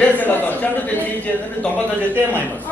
대세가도 짱르데 지제는 동바도제 때 많이 봤어.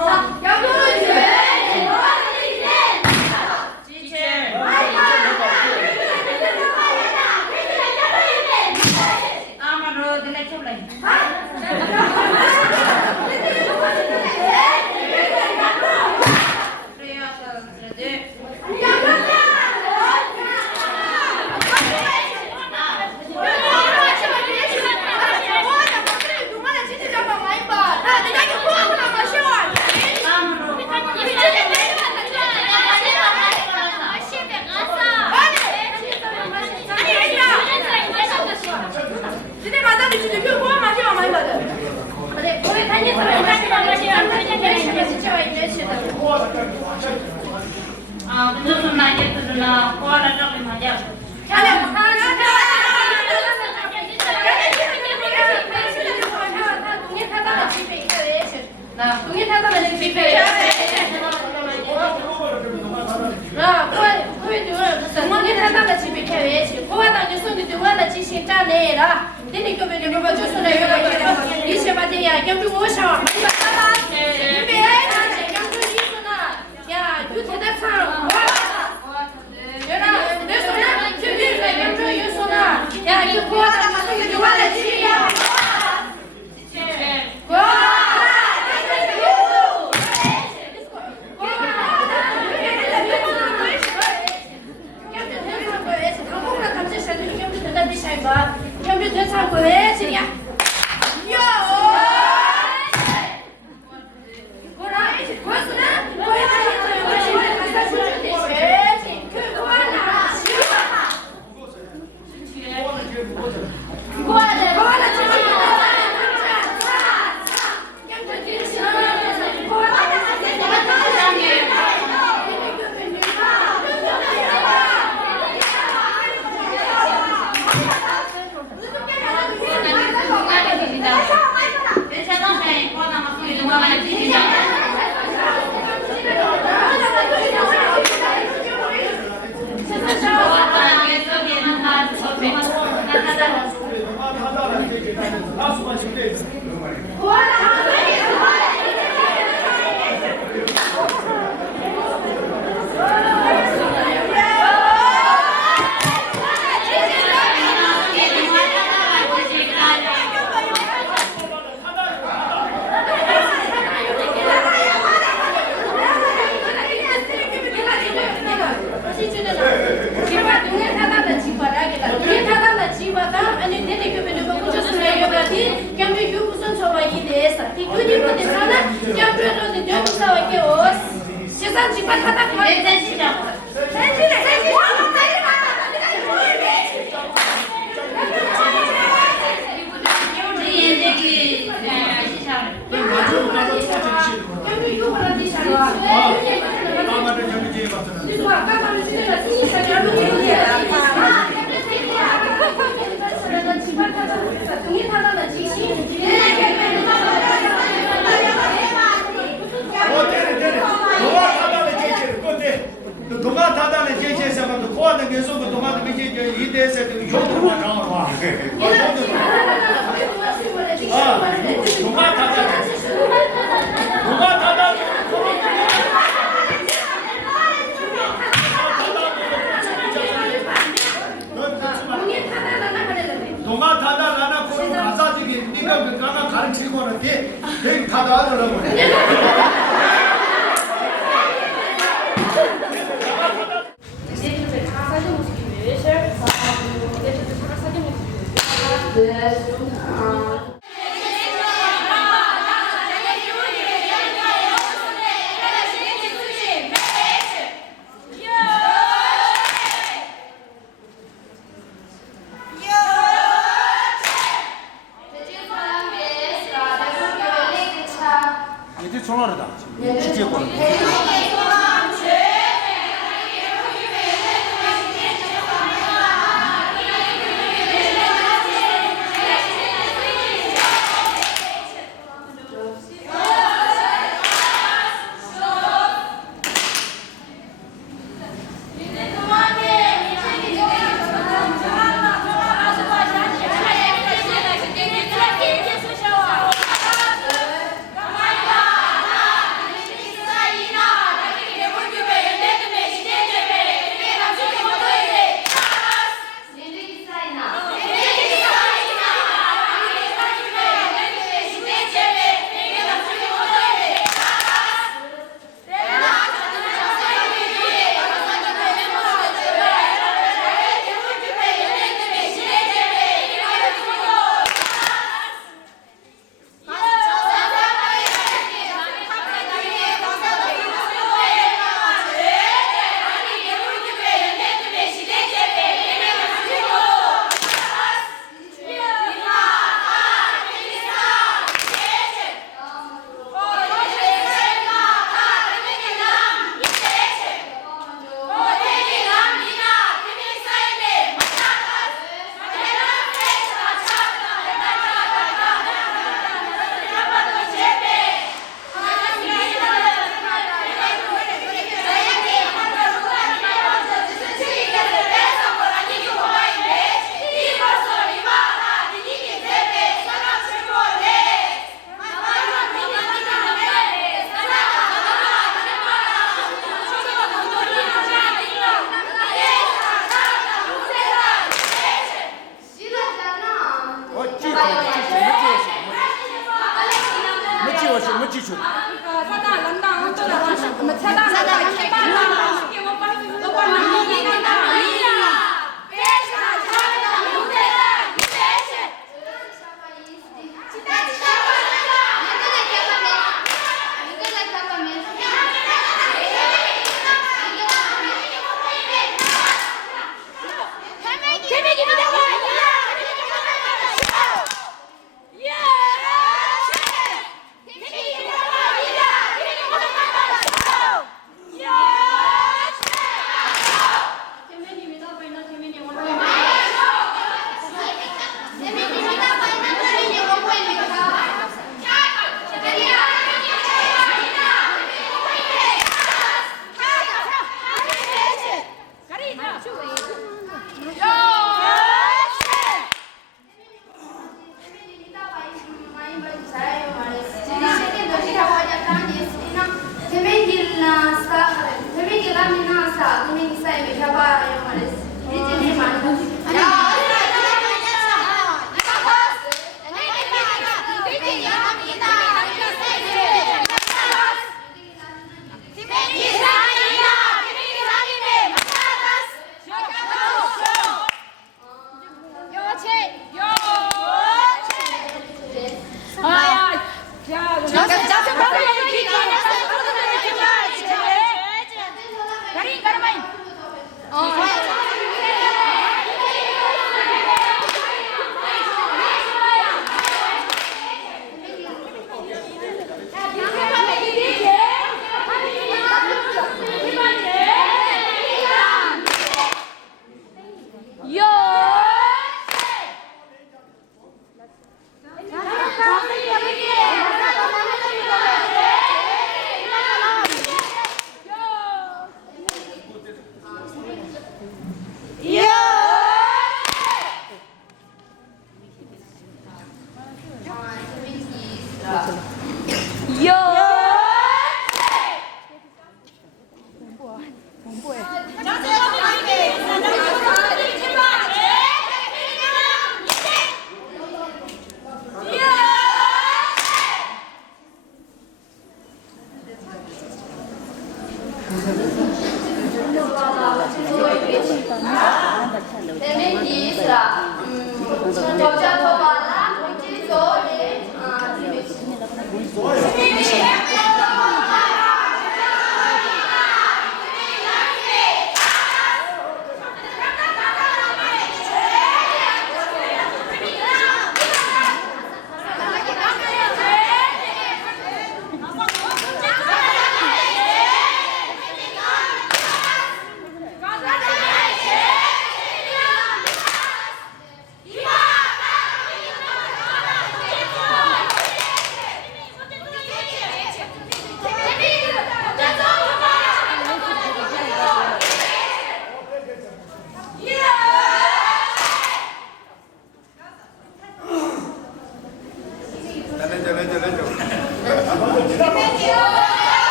This 최대 총알이다. 지지권.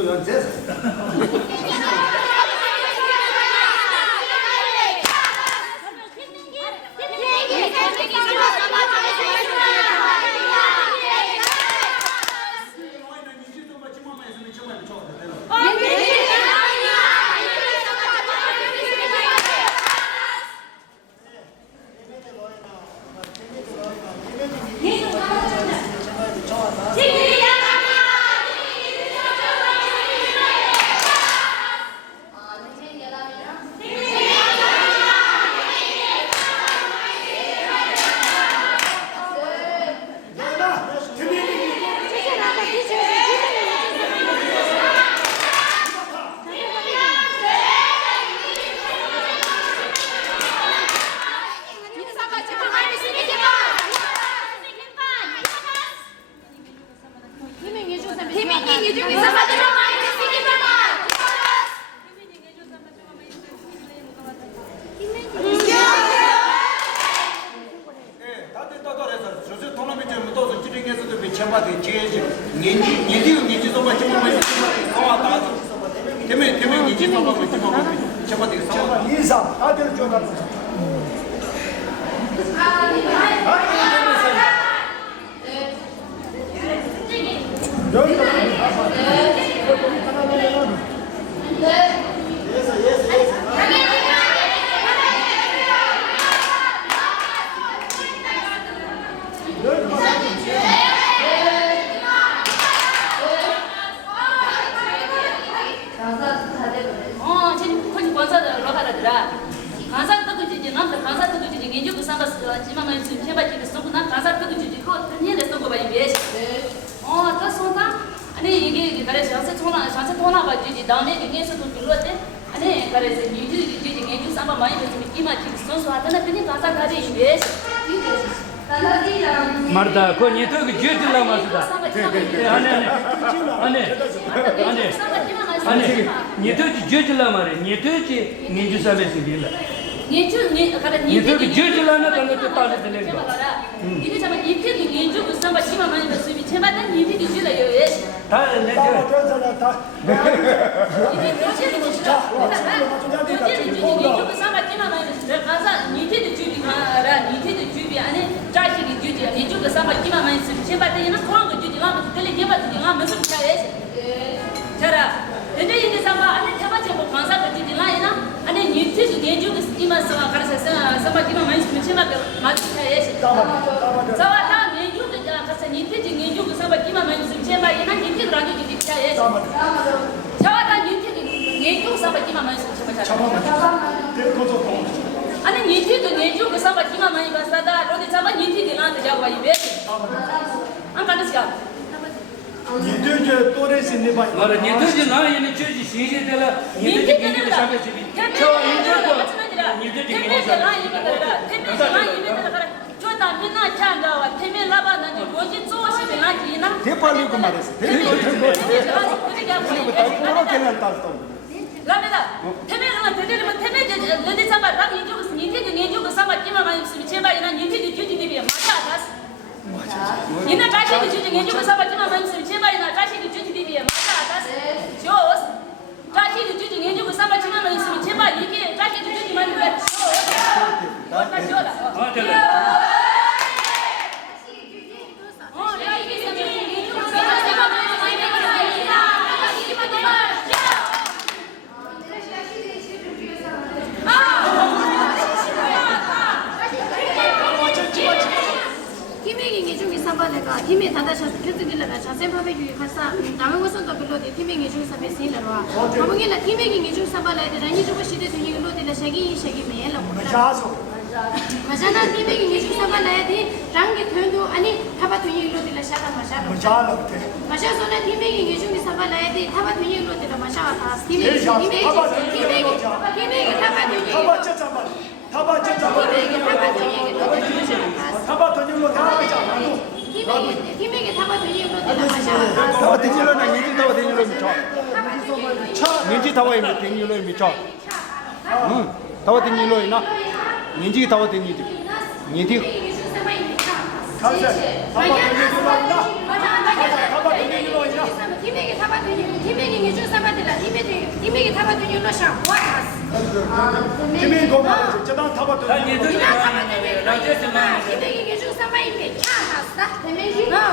또 연재서. 인사 다들 좋아하는 Marta, con nieto que yo te la masda. Ane, nieto que yo te la mare, nieto que ninju sabe civil. Nieto que yo te la na tanto tal de lego. Ini sama itu ninju kusamba cima mani bersumi cema dan itu ninju lah yo es. Ta ne Ini ninju kusamba cima mani bersumi kaza itu ninju kara itu ninju ane caci ninju ninju kusamba cima mani bersumi cema dan ini kurang ninju lama sekali dia baca dia masuk caya es. Cara ini sama ane cema cema kaza ninju lain ane ninju kusima sama kara sama cima mani bersumi cema masuk caya es. Sama tak ninju kasa ninju kusamba cima mani bersumi cema ini ninju lagi ninju caya es. Sama tak ninju kusamba cima mani bersumi cema. 아니 니티도 니주 그 사바 기만 많이 봤다. 로디 사바 니티도 나한테 자고 와이 왜? 안 가능시야. 니들 또래시 네바. Mara nieto que na ele chuji sije dela, nieto que ninju sabe civil. Cho ninju ko nieto que ninju sabe. 대팔리고 말했어. 라메다 테메는 데데르면 테메제 레디 사바 딱 니주 니주 그 사바 기만 많이 쓰면 제발 이나 니티도 주지디비 맞아. 이나 자식이 주지 니주 그 사바 기만 많이 쓰면 제발 이나 자식이 주지디비 맞아. 쇼스 자식이 주지 니주 그 사바 기만 많이 쓰면 제발 이게 자식이 주지 많이 왜? 맞다 쇼다. 아, 네. 야 이게 니주 그 사바 기만 많이 팀에 다다셔서 교수들이라 자세 법에 가서 남은 것은 또 별로데 팀에 기준 사배 신라와 아무게나 팀에 기준 사발에 대한 주고 시대도 이걸로 되는 샤기 메라 자소. 마잖아 팀에 기준 사발에 대 장기 표현도 아니 타바도 이걸로 되는 샤가 마샤로 자로테. 마샤소나 팀에 기준 사발에 대 타바도 이걸로 되는 마샤가 다 팀에 타바도 팀에게 타바도 이걸로 되는 마샤가 타바 되니로나 니지 타바 되니로 미쳐. 니지 타바 되니로 미쳐. 응. 타바 되니로 이나. 니지 타바 되니지. 니지. 가자. 타바 되니로 이나. 팀에게 타바도 이걸로 팀에게 上我他是。김이 고마 저다 타바도 다 니도你那他们的那个老师嘛，听那个研究300一百看他是的，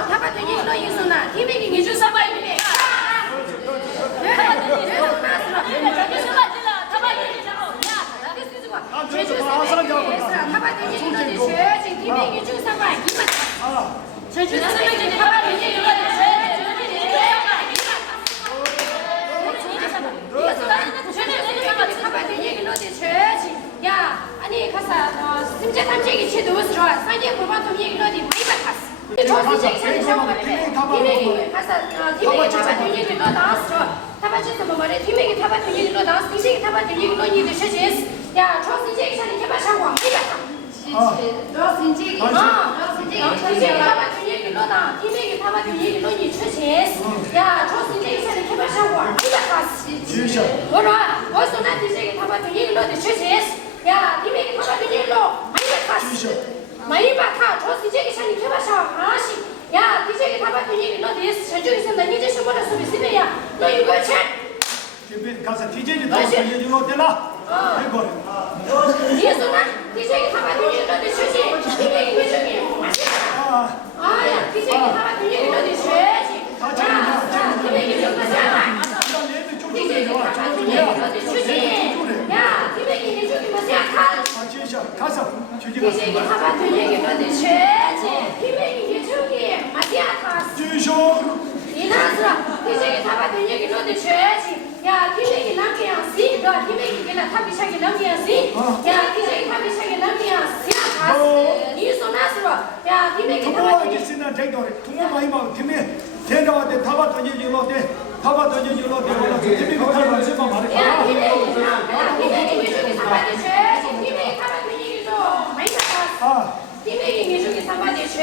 他把对你老医生呢，听那个研究300一百看。他把对你老拿是了，这就是嘛，这个他把对你然后呀，这是这个，这就是他把对你老的学经听那个研究300一百。这就是他把对你老的学经听那个研究300一百。他把对你老的学经呀，아니 가서 심지어 삼재기 치도 들어 산재 고반도 얘기로디 많이 받았어. 조수직 산재 상관에 팀에게 가서 팀에게 타받은 얘기로 나왔어. 타받쳐서 뭐 말해 팀에게 타받은 얘기로 나왔어. 팀에게 타받은 얘기로 니들 실제 야 조수직 산재 개발 상황 많이 받았어. 조수직 팀에게 타받은 얘기로 나 팀에게 타받은 얘기로 니 실제 야 조수직 산재 개발 상황 많이 받았어. 뭐라 어서 나 팀에게 타받은 얘기로 실제 야, 니네가 타받은 일로 많이 받았어. 많이 받아. 저 이제기 산이 개발사 하나씩. 야, 이제기 타받은 일로 내서 저쪽에서 나 이제 신고를 수비 쓰면야. 너 이거 책. 김이 가서 디제니 더 얘기로 되라. 이거. 이해서나? 이제기 타받은 일로 내 쉬지. 니네가 왜 저기? 야, 이제기 타받은 일로 내 쉬지. 야, 니네가 좀 가자. 이제기 타받은 일로 내 쉬지. 야, 니네가 해주기 뭐 생각하? 가서 이제기 타받은 얘기로 내 쉬지. 니네가 해주기 맞이야 타. 주쇼. 이나스라 이제기 타받은 얘기로 내 쉬지. 야, 니네가 남겨야지. 너 니네가 그냥 타비차게 남겨야지. 야, 이제기 타비차게 남겨야지. 이소나스라. 야, 니네가 타받은 얘기. 투모하기스는 대도리. 투모 많이 막 김이 대도한테 타받은 얘기로 돼. 타받은 얘기로 돼. 김이 그걸 세번 야, 말해. 니네가 해주기 타받은 쉬지. 니네가 타받은 얘기도 많이 받았어. 니네가 해주기 타받은 쉬지.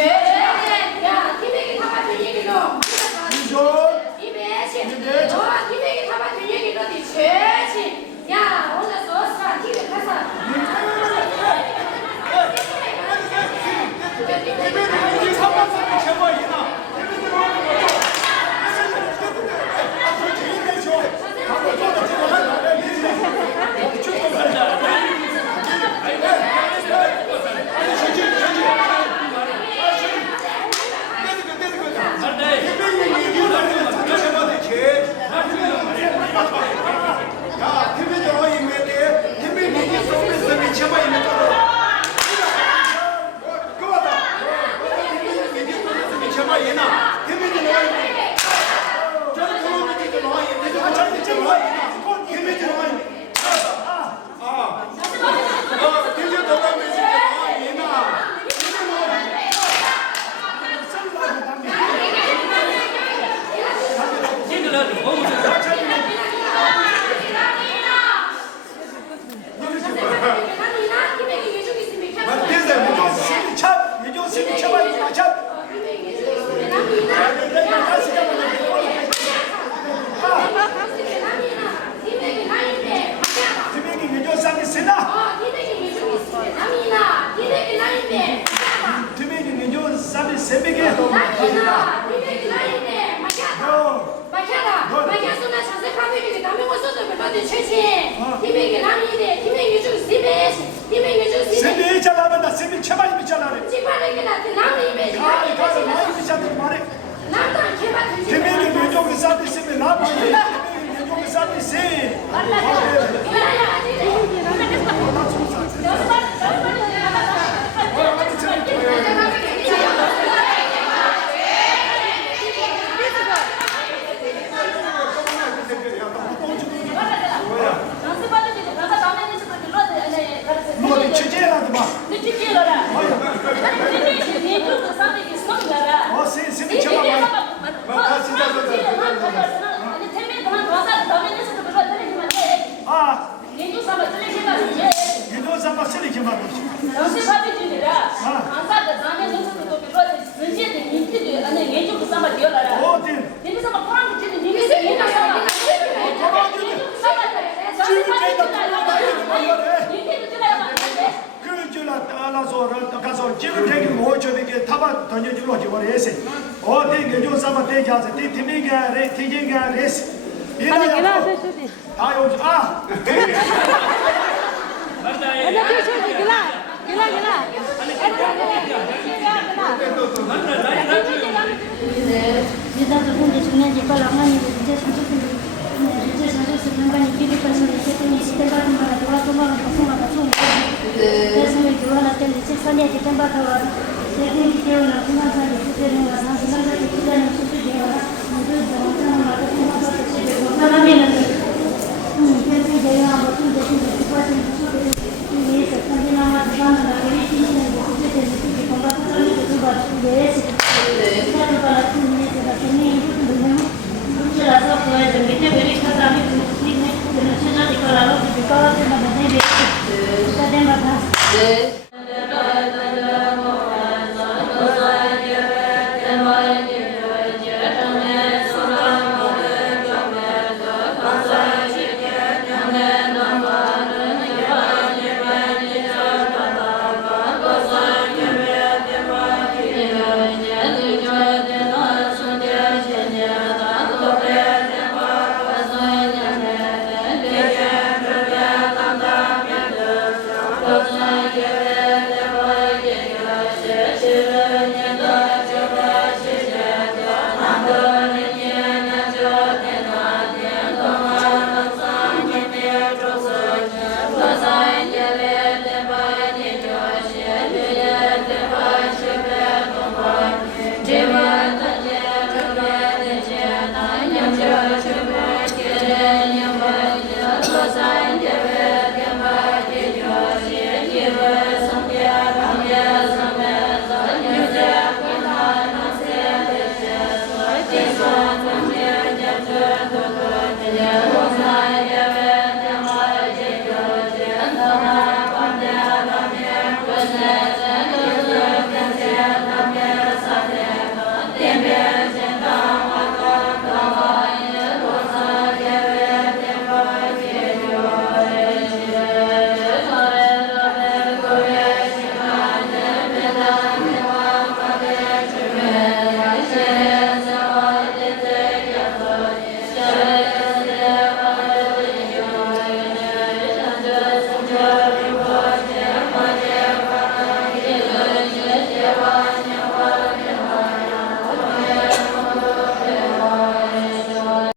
야, 니네가 타받은 얘기도 많이 받았어. 주쇼. 이배시. 니네가 타받은 얘기도 네 쉬지. 야, 오늘 소스가 티를 가서. 김이 삼박삼이 제발이나. 아니 gila 얘가 shudi. 다 오지 아 Ana ke shudi gila. Gila. Kita tu di sini di kalangan ini dia saja sebenarnya kita pasal itu ni kita kan mana dua rumah pasung. Terus ni dua nanti di sini kita bakal jadi kita nak cuma saja kita dengan sahaja kita nak susu dia untuk jangan ada cuma satu saja. Mana mana jadi dia betul jadi kita pasal ini sekarang nama zaman ada ini kita jadi pembahasan itu buat dia. Kita dapat ini ini jelas apa yang kita beri kepada ini nasional di Kuala Lumpur kita ada bahasa